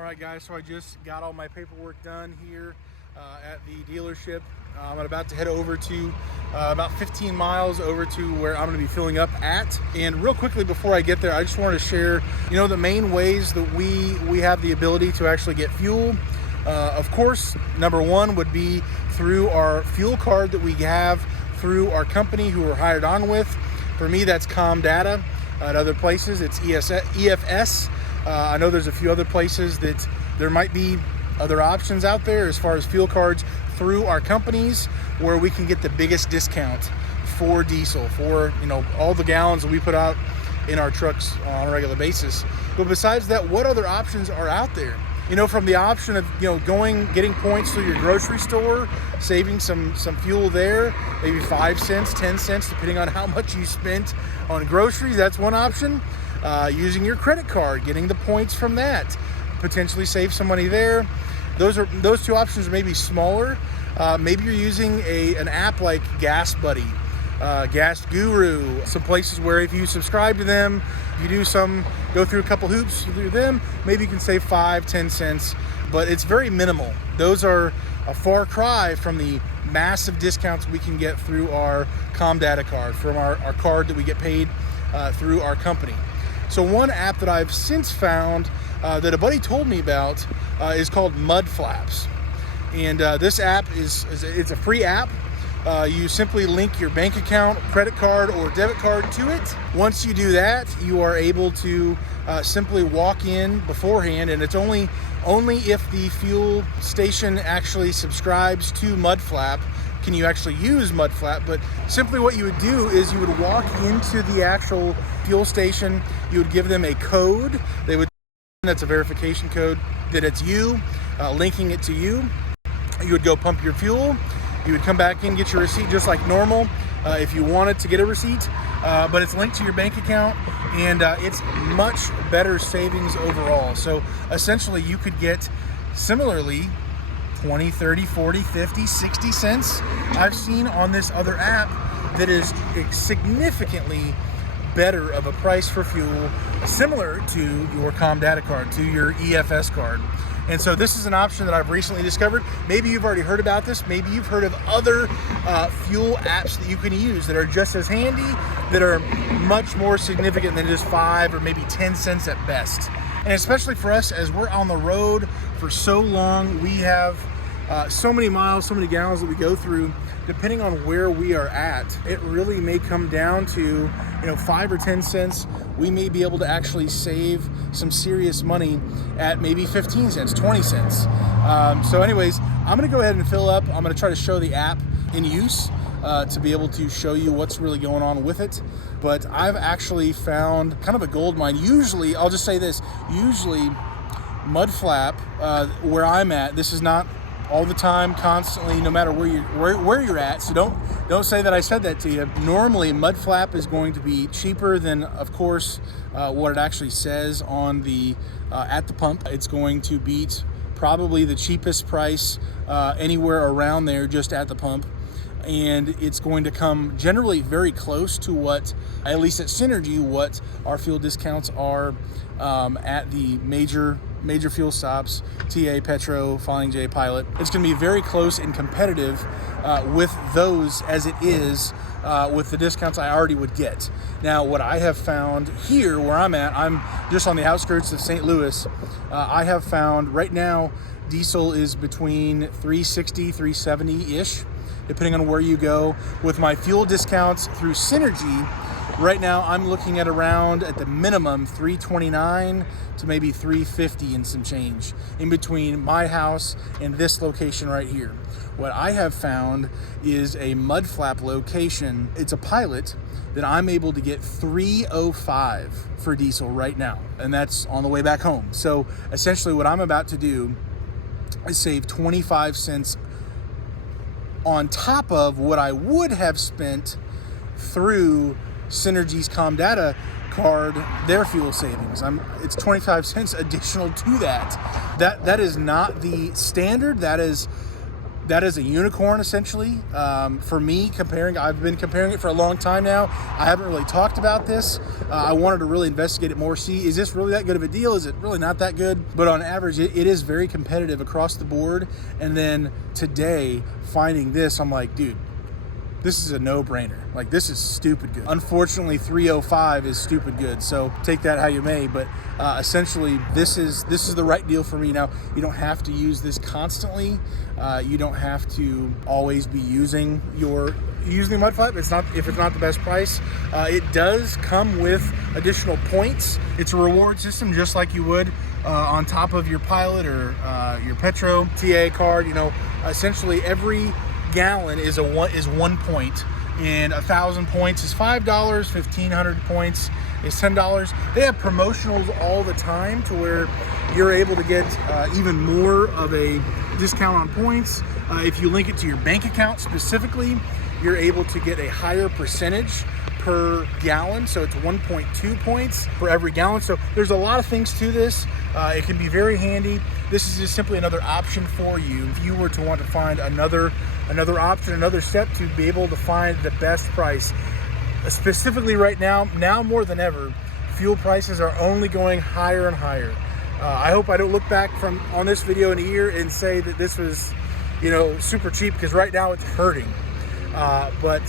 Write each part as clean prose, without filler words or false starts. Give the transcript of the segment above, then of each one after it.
All right, guys, so I just got all my paperwork done here at the dealership. I'm about to head over to about 15 miles over to where I'm going to be filling up at. And real quickly before I get there, I just wanted to share, the main ways that we have the ability to actually get fuel. Of course, number one would be through our fuel card that we have through our company who we're hired on with. For me, that's ComData. At other places, it's EFS. I know there's a few other places that there might be other options out there as far as fuel cards through our companies where we can get the biggest discount for diesel, for all the gallons that we put out in our trucks on a regular basis. But besides that, what other options are out there? From the option of getting points through your grocery store, saving some fuel there, maybe 5 cents, 10 cents, depending on how much you spent on groceries. That's one option. Using your credit card, getting the points from that, potentially save some money there. Those two options are maybe smaller. Maybe you're using an app like Gas Buddy, Gas Guru, some places where if you subscribe to them, you go through a couple hoops through them, maybe you can save 5-10 cents, but it's very minimal. Those are a far cry from the massive discounts we can get through our ComData card, from our card that we get paid through our company. So one app that I've since found that a buddy told me about is called Mudflaps. And this app it's a free app. You simply link your bank account, credit card, or debit card to it. Once you do that, you are able to simply walk in beforehand, and it's only if the fuel station actually subscribes to Mudflap can you actually use Mudflap. But simply what you would do is you would walk into the actual fuel station, you would give them a code, that's a verification code that it's you, linking it to you. You would go pump your fuel, you would come back in, get your receipt just like normal if you wanted to get a receipt, but it's linked to your bank account, and it's much better savings overall. So essentially you could get similarly 20, 30, 40, 50, 60 cents I've seen on this other app that is significantly better of a price for fuel, similar to your ComData card, to your EFS card. And so this is an option that I've recently discovered. Maybe you've already heard about this. Maybe you've heard of other fuel apps that you can use that are just as handy, that are much more significant than just 5 or maybe 10 cents at best. And especially for us, as we're on the road for so long, we have so many miles, so many gallons that we go through. Depending on where we are at, it really may come down to 5 or 10 cents. We may be able to actually save some serious money at maybe 15 cents, 20 cents. So anyways, I'm gonna go ahead and fill up. I'm gonna try to show the app in use to be able to show you what's really going on with it. But I've actually found kind of a gold mine. Usually, I'll just say this, Mudflap, where I'm at, this is not all the time, constantly, no matter where you're at. So don't say that I said that to you. Normally, Mudflap is going to be cheaper than, of course, what it actually says on the at the pump. It's going to beat probably the cheapest price anywhere around there, just at the pump. And it's going to come generally very close to what, at least at Synergy, what our fuel discounts are at the major fuel stops, TA, Petro, Flying J, Pilot. It's going to be very close and competitive with those as it is with the discounts I already would get. Now, what I have found here where I'm at, I'm just on the outskirts of St. Louis. I have found right now diesel is between $3.60, $3.70-ish, depending on where you go. With my fuel discounts through Synergy, right now I'm looking at around, at the minimum, $3.29 to maybe $3.50 and some change in between my house and this location right here. What I have found is a Mudflap location. It's a Pilot that I'm able to get $3.05 for diesel right now, and that's on the way back home. So essentially what I'm about to do is save 25 cents on top of what I would have spent through Synergy's ComData card, their fuel savings. It's 25 cents additional to that. That is not the standard. That that is a unicorn essentially. For me, I've been comparing it for a long time now. I haven't really talked about this. I wanted to really investigate it more. See, is this really that good of a deal? Is it really not that good? But on average, it is very competitive across the board. And then today, finding this, I'm like, dude, this is a no-brainer. Like, this is stupid good. Unfortunately, 305 is stupid good, so take that how you may. But essentially, this is the right deal for me. Now, you don't have to use this constantly. You don't have to always be using the Mudflap. If it's not the best price. It does come with additional points. It's a reward system, just like you would on top of your Pilot or your Petro TA card. You know, essentially every gallon is 1 point, and 1,000 points is $5. 1,500 points is $10. They have promotionals all the time to where you're able to get even more of a discount on points. If you link it to your bank account specifically, you're able to get a higher percentage per gallon, so it's 1.2 points for every gallon. So there's a lot of things to this. It can be very handy. This is just simply another option for you if you were to want to find another option, another step to be able to find the best price. Specifically right now more than ever, fuel prices are only going higher and higher. I hope I don't look back on this video in a year and say that this was, super cheap, because right now it's hurting. But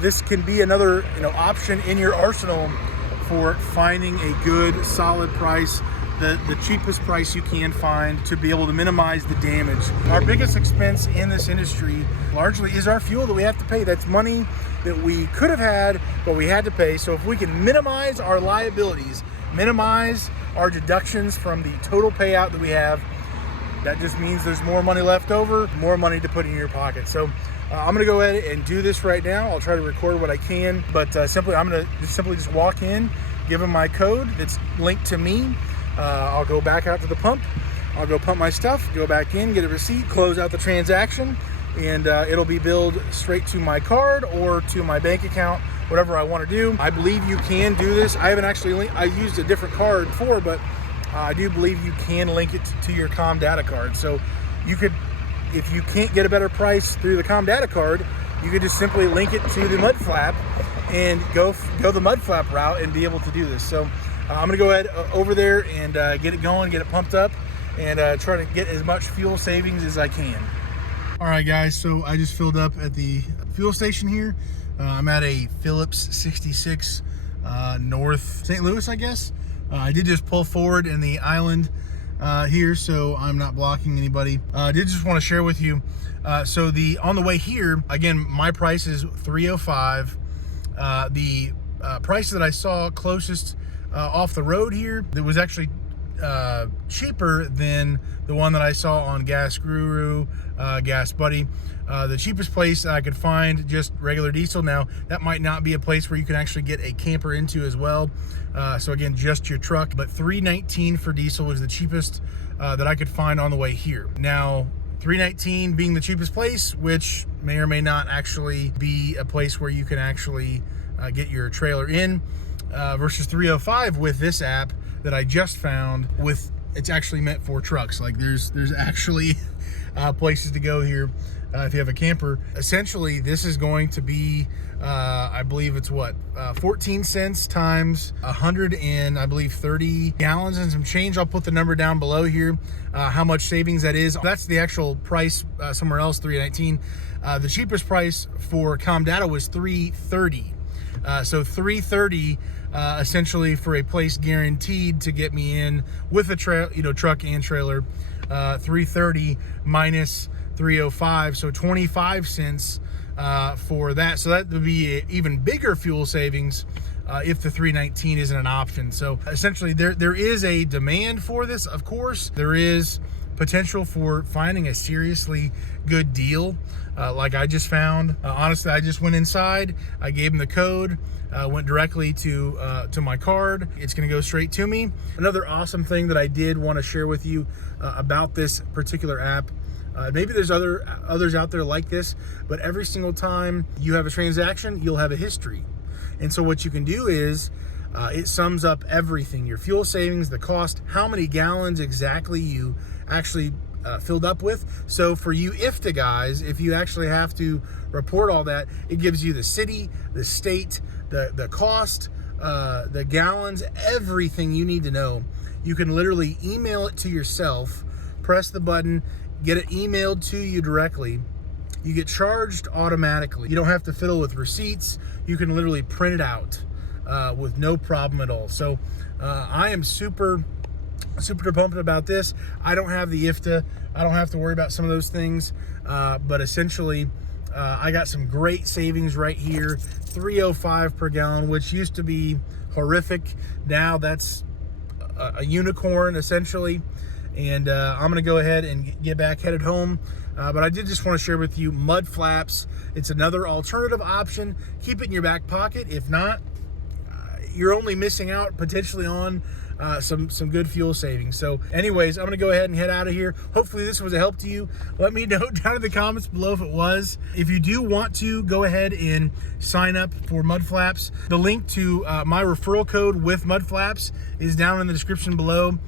this can be another, option in your arsenal for finding a good, solid price, the cheapest price you can find, to be able to minimize the damage. Our biggest expense in this industry largely is our fuel that we have to pay. That's money that we could have had, but we had to pay. So if we can minimize our liabilities, minimize our deductions from the total payout that we have, that just means there's more money left over, more money to put in your pocket. So I'm gonna go ahead and do this right now. I'll try to record what I can, but I'm gonna simply just walk in, give them my code that's linked to me. I'll go back out to the pump. I'll go pump my stuff, go back in, get a receipt, close out the transaction, and it'll be billed straight to my card or to my bank account, whatever I want to do. I believe you can do this. I haven't actually I used a different card before, but I do believe you can link it to your Com Data card. So you could, if you can't get a better price through the Com Data card, you could just simply link it to the Mudflap and go the Mudflap route and be able to do this. So I'm gonna go ahead over there and get it going, get it pumped up, and try to get as much fuel savings as I can. All right, guys, so I just filled up at the fuel station here. I'm at a Phillips 66 North St. Louis, I guess. I did just pull forward in the island here, so I'm not blocking anybody. I did just want to share with you. So on the way here, again, my price is $305. The price that I saw closest off the road here, that was actually cheaper than the one that I saw on Gas Guru, Gas Buddy. The cheapest place I could find, just regular diesel. Now, that might not be a place where you can actually get a camper into as well. So again, just your truck. But $3.19 for diesel was the cheapest that I could find on the way here. Now, $3.19 being the cheapest place, which may or may not actually be a place where you can actually get your trailer in, versus $305 with this app that I just found. It's actually meant for trucks. Like there's actually places to go here if you have a camper. Essentially, this is going to be I believe it's 14 cents times 130 gallons and some change. I'll put the number down below here, how much savings that is. That's the actual price somewhere else, $3.19. The cheapest price for Com Data was $3.30. So $3.30 essentially for a place guaranteed to get me in with a truck and trailer. $3.30 minus $3.05, so 25 cents for that. So that would be an even bigger fuel savings if the $3.19 isn't an option. So essentially there is a demand for this. Of course, there is potential for finding a seriously good deal like I just found. Honestly, I just went inside, I gave them the code, went directly to my card. It's gonna go straight to me. Another awesome thing that I did want to share with you about this particular app, maybe there's others out there like this, but every single time you have a transaction, you'll have a history. And so what you can do is it sums up everything, your fuel savings, the cost, how many gallons exactly you actually filled up with. So for you IFTA guys, if you actually have to report all that, it gives you the city, the state, the cost, the gallons, everything you need to know. You can literally email it to yourself, press the button, get it emailed to you directly. You get charged automatically. You don't have to fiddle with receipts. You can literally print it out with no problem at all. So I am super pumped about this. I don't have the IFTA. I don't have to worry about some of those things. But essentially, I got some great savings right here. $3.05 per gallon, which used to be horrific. Now that's a unicorn essentially. And I'm gonna go ahead and get back headed home. But I did just want to share with you Mudflaps. It's another alternative option. Keep it in your back pocket. If not, you're only missing out potentially on some good fuel savings. So anyways, I'm gonna go ahead and head out of here. Hopefully this was a help to you. Let me know down in the comments below if it was. If you do want to, go ahead and sign up for Mudflaps. The link to my referral code with Mudflaps is down in the description below.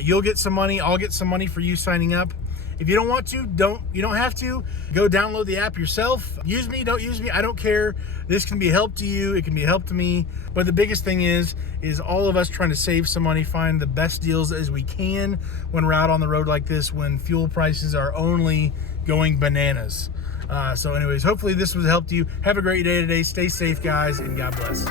You'll get some money. I'll get some money for you signing up. If you don't want to, you don't have to. Go download the app yourself. Use me, don't use me, I don't care. This can be a help to you, it can be a help to me. But the biggest thing is all of us trying to save some money, find the best deals as we can when we're out on the road like this, when fuel prices are only going bananas. So anyways, hopefully this was a help to you. Have a great day today. Stay safe, guys, and God bless.